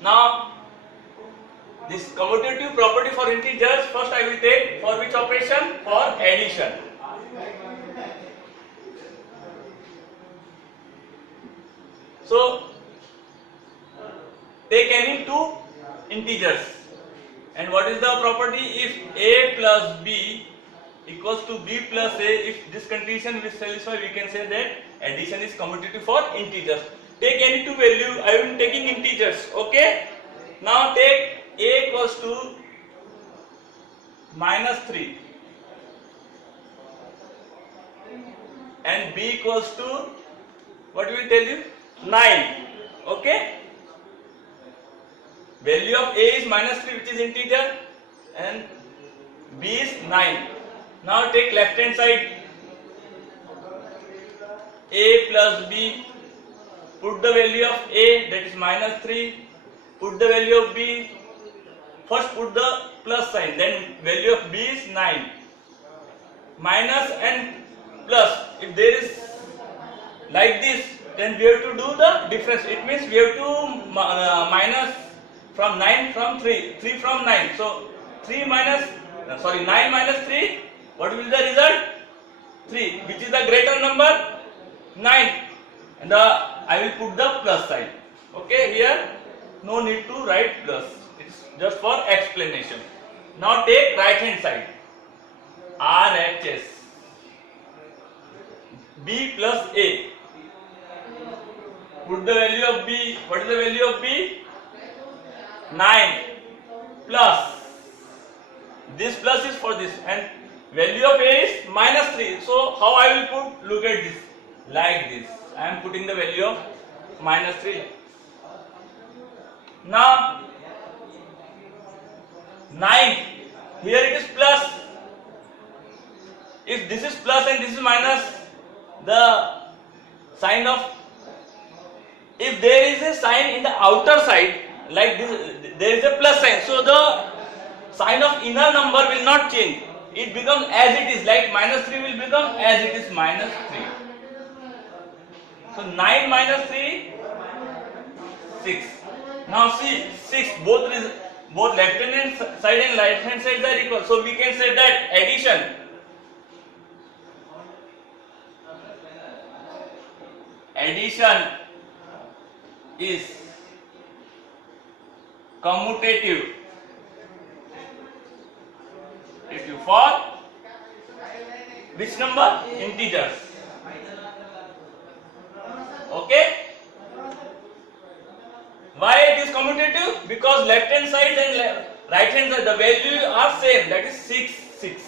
Now this commutative property for integers, first I will take for which operation? For addition. So take any two integers, and what is the property? If a plus b equals to b plus a, if this condition is satisfied, we can say that addition is commutative for integers. Take any two value, I am taking integers, okay? Now take a equals to -3 and b equals to, what will tell you? 9, okay? Value of a is -3, which is integer, and b is 9. Now take left hand side, a plus b, put the value of a, that is -3, put the value of b, first put the plus sign, then value of b is 9. Minus and plus, if there is like this, then we have to do the difference. It means we have to minus from 9 from 3, 3 from 9. So 9 minus 3, what will be the result? 3. Which is the greater number? 9. And I will put the plus sign. Okay, here no need to write plus. It's just for explanation. Now take right hand side. RHS. B plus A. Put the value of B. What is the value of B? 9 plus. This plus is for this, and value of A is -3. So how I will put? Look at this. Like this. I am putting the value of -3. Now 9. Here it is plus. If this is plus and this is minus, the sign of, if there is a sign in the outer side like this, there is a plus sign, so the sign of inner number will not change. It becomes as it is, like -3 will become as it is -3. So 9 minus 3, 6. Now see, 6, both left hand side and right hand side are equal. So we can say that addition is commutative for which number? Integers. Okay? Why it is commutative? Because left hand side and right hand side, the value are same, that is 6, 6.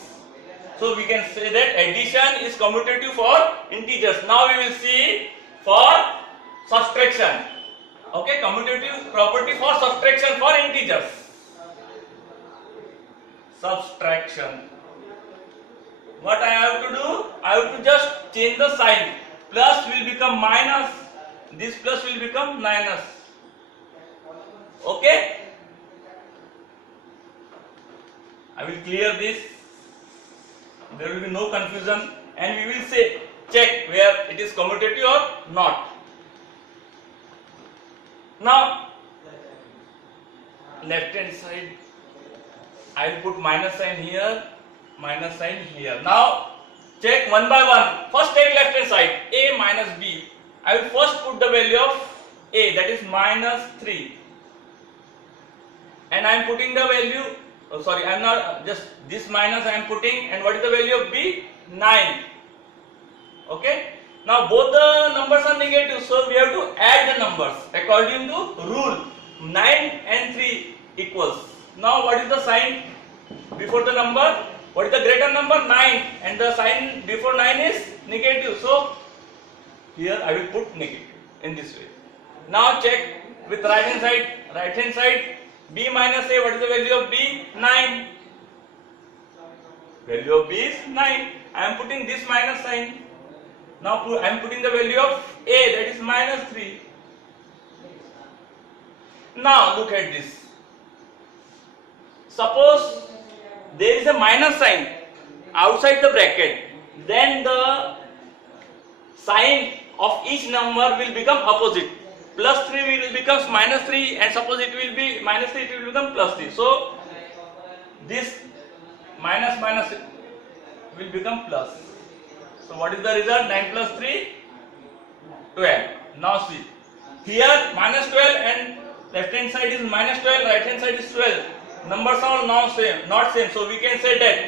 So we can say that addition is commutative for integers. Now we will see for subtraction. Okay, commutative property for subtraction for integers. Subtraction. What I have to do? I have to just change the sign. Plus will become minus. This plus will become minus. Okay? I will clear this. There will be no confusion, and we will say check where it is commutative or not. Now left hand side, I will put minus sign here, minus sign here. Now check one by one. First take left hand side, a minus b. I will first put the value of a, that is -3, and I am putting the value, I am not just this minus I am putting, and what is the value of b? 9. Okay. Now both the numbers are negative, so we have to add the numbers according to rule. 9 and 3 equals. Now what is the sign before the number? What is the greater number? 9, and the sign before 9 is negative. So here I will put negative in this way. Now check with right hand side. Right hand side, b minus a. What is the value of b? 9. Value of b is 9. I am putting this minus sign. Now I am putting the value of a, that is -3. Now look at this. Suppose there is a minus sign outside the bracket, then the sign of each number will become opposite. plus 3 will becomes minus 3, and suppose it will be minus 3, it will become plus 3. So this minus minus will become plus. So what is the result? 9 plus 3, 12. Now see, here minus 12 and left hand side is minus 12, right hand side is 12. Numbers are not same. So we can say that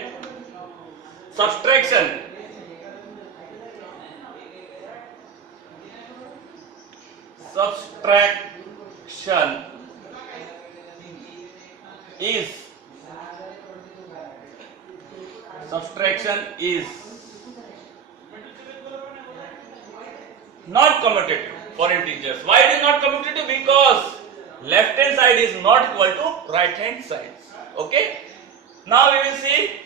subtraction is not commutative for integers. Why it is not commutative? Because left hand side is not equal to right hand side. Okay. Now we will see